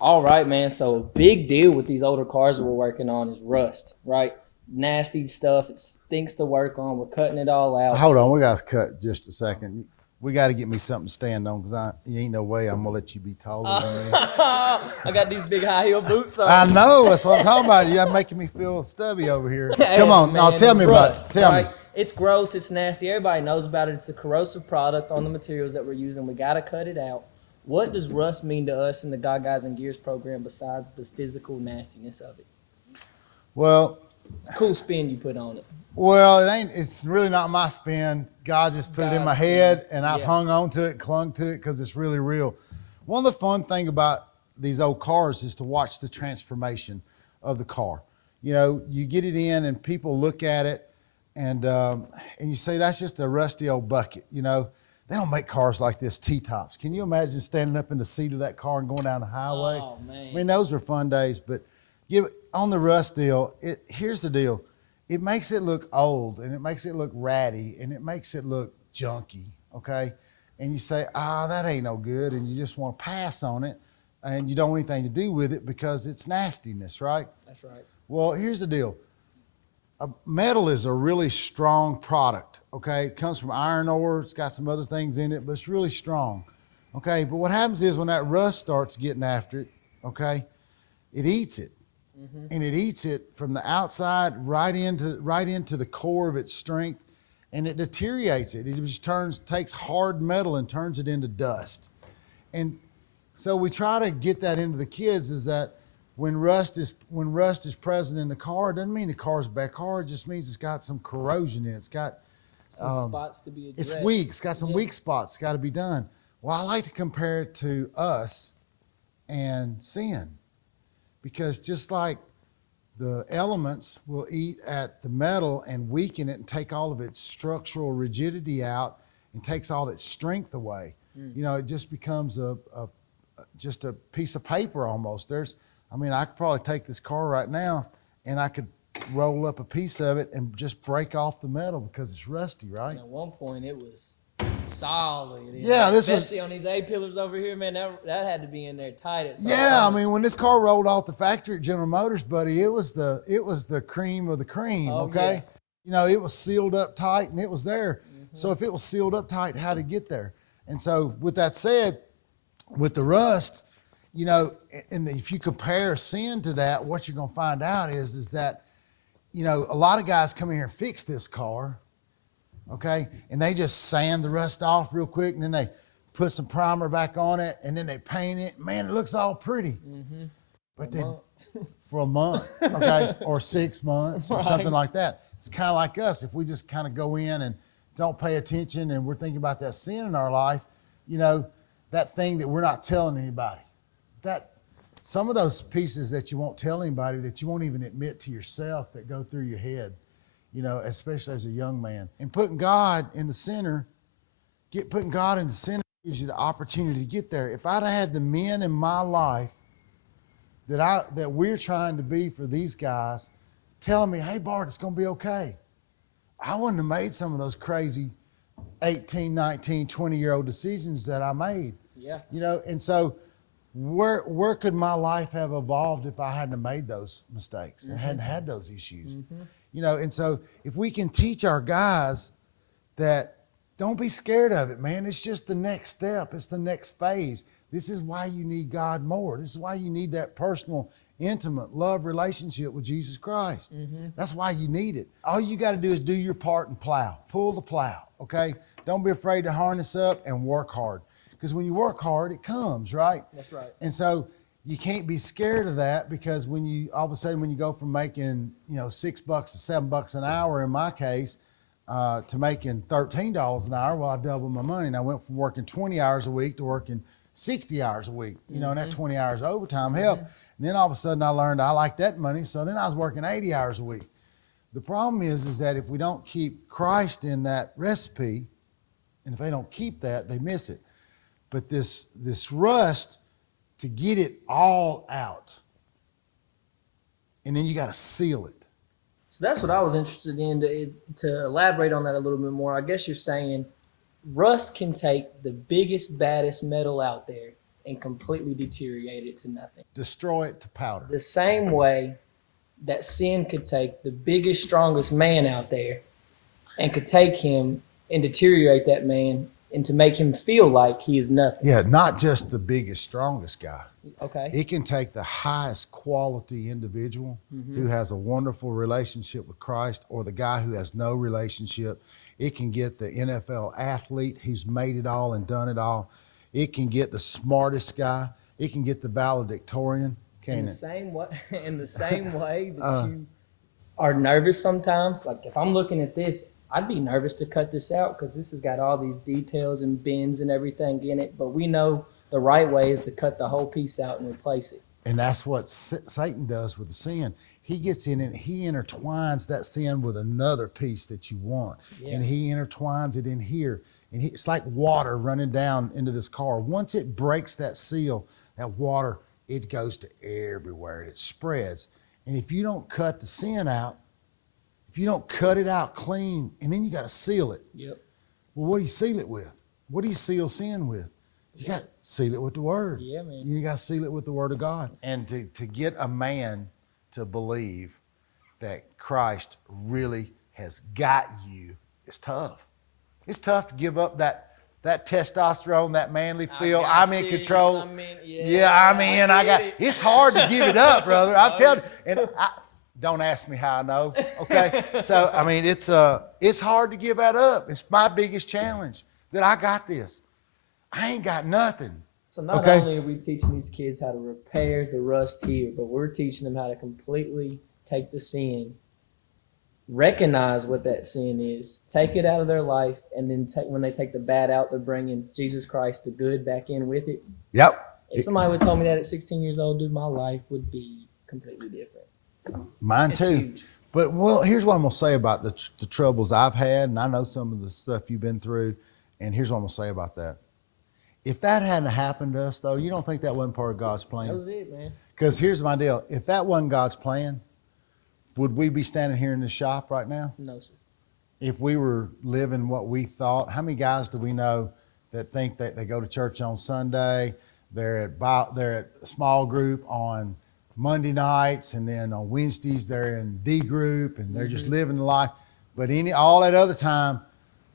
All right, man. So a big deal with these older cars that we're working on is rust, right? Nasty stuff. It stinks to work on. We're cutting it all out. Hold on, we got to cut just a second. We got to get me something to stand on because you ain't no way I'm gonna let you be taller than me. I got these big high heel boots on. I know that's what I'm talking about. You're making me feel stubby over here. Hey, Come on, man, now tell me about rust, it. Tell right? me. It's gross. It's nasty. Everybody knows about it. It's a corrosive product on the materials that we're using. We got to cut it out. What does rust mean to us in the God Guys and Gears program besides the physical nastiness of it? Well, Cool spin you put on it. well, it ain't. It's really not my spin. God just put it in my God's head, spin. and I've Yeah. hung on to it, clung to it because it's really real. One of the fun thing about these old cars is to watch the transformation of the car. You know, you get it in, and people look at it, and you say that's just a rusty old bucket. You know, they don't make cars like this T-tops. Can you imagine standing up in the seat of that car and going down the highway? Oh, man. I mean, those were fun days. But on the rust deal, here's the deal. It makes it look old, and it makes it look ratty, and it makes it look junky, okay? And you say, that ain't no good, and you just want to pass on it, and you don't want anything to do with it because it's nastiness, right? That's right. Well, here's the deal. Metal is a really strong product, okay? It comes from iron ore. It's got some other things in it, but it's really strong, okay? But what happens is when that rust starts getting after it, okay, it eats it. And it eats it from the outside right into the core of its strength, and it deteriorates it. It just takes hard metal and turns it into dust. And so we try to get that into the kids is that when rust is present in the car, it doesn't mean the car's a bad car. It just means it's got some corrosion in it. It's got Some spots to be addressed. it's weak. It's got some weak spots. It's got to be done. Well, I like to compare it to us and sin, because just like the elements will eat at the metal and weaken it and take all of its structural rigidity out and takes all its strength away. You know, it just becomes just a piece of paper almost. I could probably take this car right now and I could roll up a piece of it and just break off the metal because it's rusty, right? And at one point, it was solid. Yeah, especially on these A-pillars over here, man. That had to be in there tight. Yeah, I mean, when this car rolled off the factory at General Motors, buddy, it was the cream of the cream. Oh, okay, yeah. You know, it was sealed up tight and it was there. So if it was sealed up tight, how did it get there? And so with that said, with the rust, you know, and if you compare sin to that, what you're going to find out is that, you know, a lot of guys come in here and fix this car, okay, and they just sand the rust off real quick, and then they put some primer back on it, and then they paint it. Man, it looks all pretty. But then for a month, okay, or 6 months, or something like that. It's kind of like us. If we just kind of go in and don't pay attention, and we're thinking about that sin in our life, you know, that thing that we're not telling anybody, that some of those pieces that you won't tell anybody, that you won't even admit to yourself, that go through your head, you know, especially as a young man. And putting God in the center gives you the opportunity to get there. If I'd had the men in my life that we're trying to be for these guys, telling me, hey, Bart, it's going to be okay, I wouldn't have made some of those crazy 18, 19, 20-year-old decisions that I made. Yeah. You know, and so where could my life have evolved if I hadn't made those mistakes and hadn't had those issues? You know, and so if we can teach our guys that, don't be scared of it, man. It's just the next step. It's the next phase. This is why you need God more. This is why you need that personal, intimate love relationship with Jesus Christ. That's why you need it. All you got to do is do your part and plow. Pull the plow, okay? Don't be afraid to harness up and work hard. Because when you work hard, it comes, right? That's right. And so you can't be scared of that, because when you all of a sudden when you go from making, you know, $6 to $7 an hour in my case, to making $13 an hour, well, I doubled my money, and I went from working 20 hours a week to working 60 hours a week. You know, and that 20 hours overtime helped. And then all of a sudden I learned I like that money, so then I was working 80 hours a week. The problem is that if we don't keep Christ in that recipe, and if they don't keep that, they miss it. But this rust, to get it all out, and then you got to seal it. So that's what I was interested in, to elaborate on that a little bit more. I guess you're saying rust can take the biggest, baddest metal out there and completely deteriorate it to nothing. Destroy it to powder. The same way that sin could take the biggest, strongest man out there and could take him and deteriorate that man and to make him feel like he is nothing. Yeah, not just the biggest, strongest guy. Okay. It can take the highest quality individual who has a wonderful relationship with Christ, or the guy who has no relationship. It can get the NFL athlete who's made it all and done it all. It can get the smartest guy. It can get the valedictorian. In the same way that you are nervous sometimes, like if I'm looking at this, I'd be nervous to cut this out because this has got all these details and bends and everything in it. But we know the right way is to cut the whole piece out and replace it. And that's what Satan does with the sin. He gets in it, he intertwines that sin with another piece that you want. Yeah. And he intertwines it in here. And it's like water running down into this car. Once it breaks that seal, that water, it goes to everywhere. It spreads. And if you don't cut the sin out, if you don't cut it out clean, and then you got to seal it. Yep. Well, what do you seal it with? What do you seal sin with? You got to seal it with the Word. Yeah, man. You got to seal it with the Word of God. And to get a man to believe that Christ really has got you is tough. It's tough to give up that testosterone, that manly feel. I'm in control. I got it. It's hard to give it up, brother. I'm telling you. And don't ask me how I know. Okay. So I mean, it's hard to give that up. It's my biggest challenge that I got this. I ain't got nothing. So not only are we teaching these kids how to repair the rust here, but we're teaching them how to completely take the sin, recognize what that sin is, take it out of their life, and then when they take the bad out, they're bringing Jesus Christ, the good, back in with it. Yep. If somebody would tell me that at 16 years old, dude, my life would be completely different. Mine too. Huge. But here's what I'm gonna say about the troubles I've had, and I know some of the stuff you've been through, and here's what I'm gonna say about that. If that hadn't happened to us, though, you don't think that wasn't part of God's plan? That was it, man. Because here's my deal. If that wasn't God's plan, would we be standing here in this shop right now? No, sir. If we were living what we thought, how many guys do we know that think that they go to church on Sunday, they're at a small group on Monday nights, and then on Wednesdays they're in D group, and they're just living the life. But all that other time,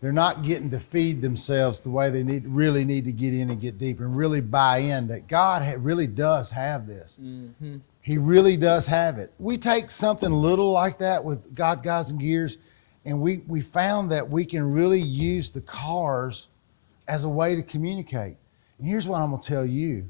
they're not getting to feed themselves the way they really need to get in and get deep and really buy in that God really does have this. Mm-hmm. He really does have it. We take something little like that with God, Guys, and Gears, and we found that we can really use the cars as a way to communicate. And here's what I'm going to tell you.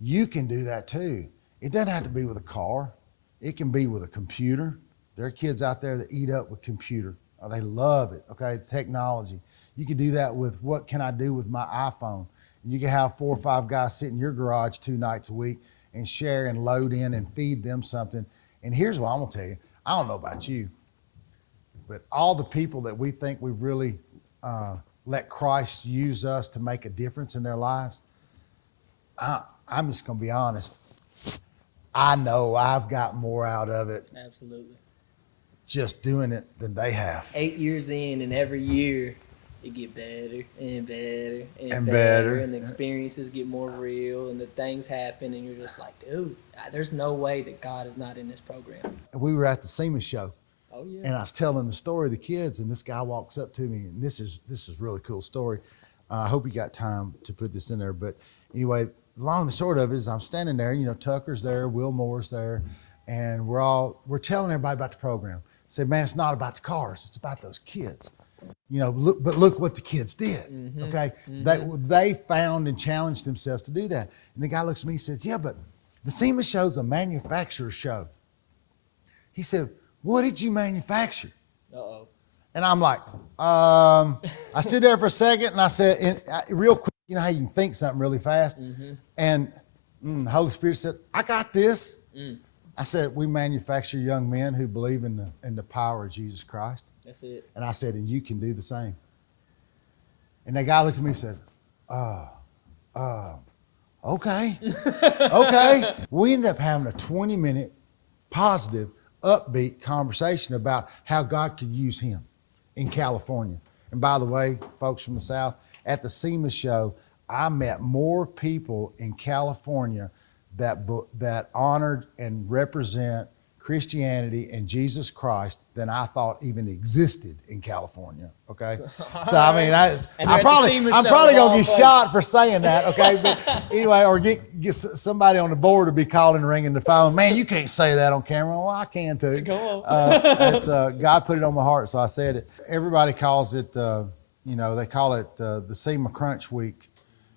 You can do that too. It doesn't have to be with a car. It can be with a computer. There are kids out there that eat up with computer. Oh, they love it, okay, technology. You can do that with what can I do with my iPhone. You can have 4 or 5 guys sit in your garage 2 nights a week and share and load in and feed them something. And here's what I'm going to tell you. I don't know about you, but all the people that we think we've really let Christ use us to make a difference in their lives, I'm just going to be honest. I know I've got more out of it. Absolutely. Just doing it than they have. 8 years in, and every year it get better and better and better, and the experiences get more real, and the things happen, and you're just like, dude, there's no way that God is not in this program. We were at the SEMA show. Oh yeah. And I was telling the story of the kids, and this guy walks up to me, and this is a really cool story. I hope you got time to put this in there, but anyway, long and short of it is I'm standing there, Tucker's there, Will Moore's there, and we're telling everybody about the program. Say, man, it's not about the cars, it's about those kids. Look what the kids did. Mm-hmm. Okay, they found and challenged themselves to do that. And the guy looks at me and says, yeah, but the SEMA show's a manufacturer's show. He said, what did you manufacture? Uh-oh. And I'm like, I stood there for a second and I said, real quick, you know how you can think something really fast? Mm-hmm. And the Holy Spirit said, I got this. Mm. I said, we manufacture young men who believe in the power of Jesus Christ. That's it. And I said, and you can do the same. And that guy looked at me and said, okay. Okay. We ended up having a 20-minute positive, upbeat conversation about how God could use him in California. And by the way, folks from the South, at the SEMA show, I met more people in California that honored and represent Christianity and Jesus Christ than I thought even existed in California. Okay, so I mean, I'm probably gonna get shot for saying that. Okay, but anyway, or get somebody on the board to be calling, ringing the phone. Man, you can't say that on camera. Well, I can too. Go on. God put it on my heart, so I said it. Everybody calls it, they call it the SEMA Crunch Week.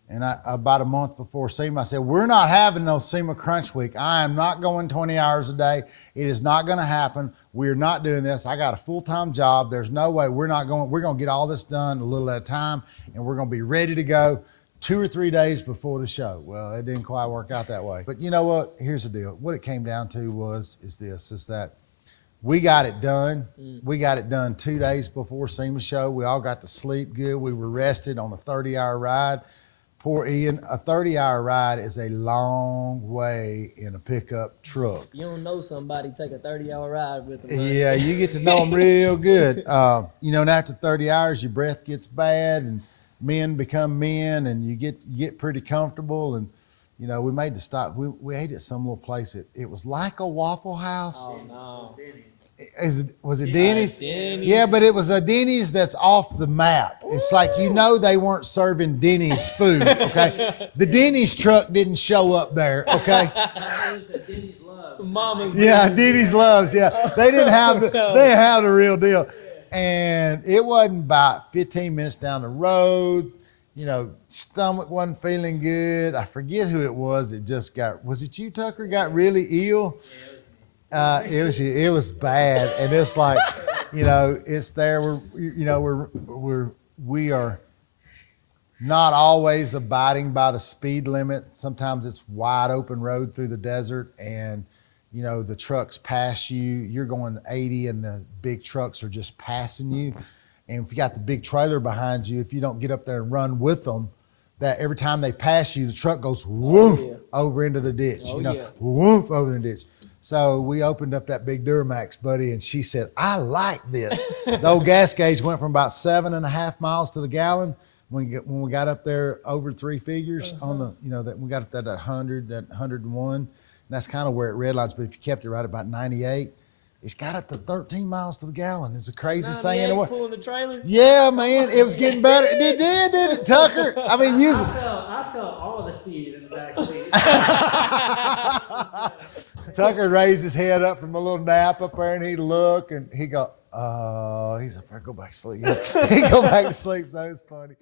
And about a month before SEMA, I said, we're not having no SEMA Crunch Week. I am not going 20 hours a day. It is not going to happen. We're not doing this. I got a full-time job. There's no way we're going to get all this done a little at a time, and we're going to be ready to go 2 or 3 days before the show. Well, it didn't quite work out that way. But you know what? Here's the deal. What it came down to is that we got it done. We got it done 2 days before SEMA show. We all got to sleep good. We were rested on a 30-hour ride. Poor Ian, a 30-hour ride is a long way in a pickup truck. If you don't know somebody, take a 30-hour ride with them. Yeah, you get to know them real good. And after 30 hours, your breath gets bad, and men become men, and you get pretty comfortable. And we made the stop. We ate at some little place. It was like a Waffle House. Oh no. Was it Denny's? Denny's? Yeah, but it was a Denny's that's off the map. It's like, they weren't serving Denny's food, okay? The Denny's truck didn't show up there, okay? Denny's Loves. Mama's Denny's Loves, yeah. They didn't have the real deal. And it wasn't about 15 minutes down the road. Stomach wasn't feeling good. I forget who it was. Was it you, Tucker, got really ill? It was bad, and it's like, it's there. We are not always abiding by the speed limit. Sometimes it's wide open road through the desert, and the trucks pass you. You're going 80, and the big trucks are just passing you. And if you got the big trailer behind you, if you don't get up there and run with them, that every time they pass you, the truck goes woof over into the ditch. Woof over the ditch. So we opened up that big Duramax, buddy, and she said, I like this. The old gas gauge went from about 7.5 miles to the gallon. When we got up there over 3 figures on that we got up there at 100, that 101. And that's kind of where it redlines. But if you kept it right about 98, it's got up to 13 miles to the gallon. It's the craziest thing in the world. Pulling the trailer? Yeah, man, it was getting better. It did it, Tucker? I mean, I felt all of the speed in the back seat. Tucker raised his head up from a little nap up there, and he'd look, and he'd go, he's up there, go back to sleep. He'd go back to sleep, so it was funny.